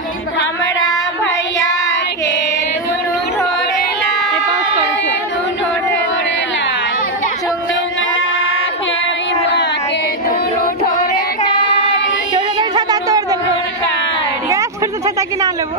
हमरा भैया के दुनु ठोरे लाल, दुनु ठोरे लाल, चुंगला के दुनु ठोरे कारी। छता तोड़ दे, छता की ना लेबो।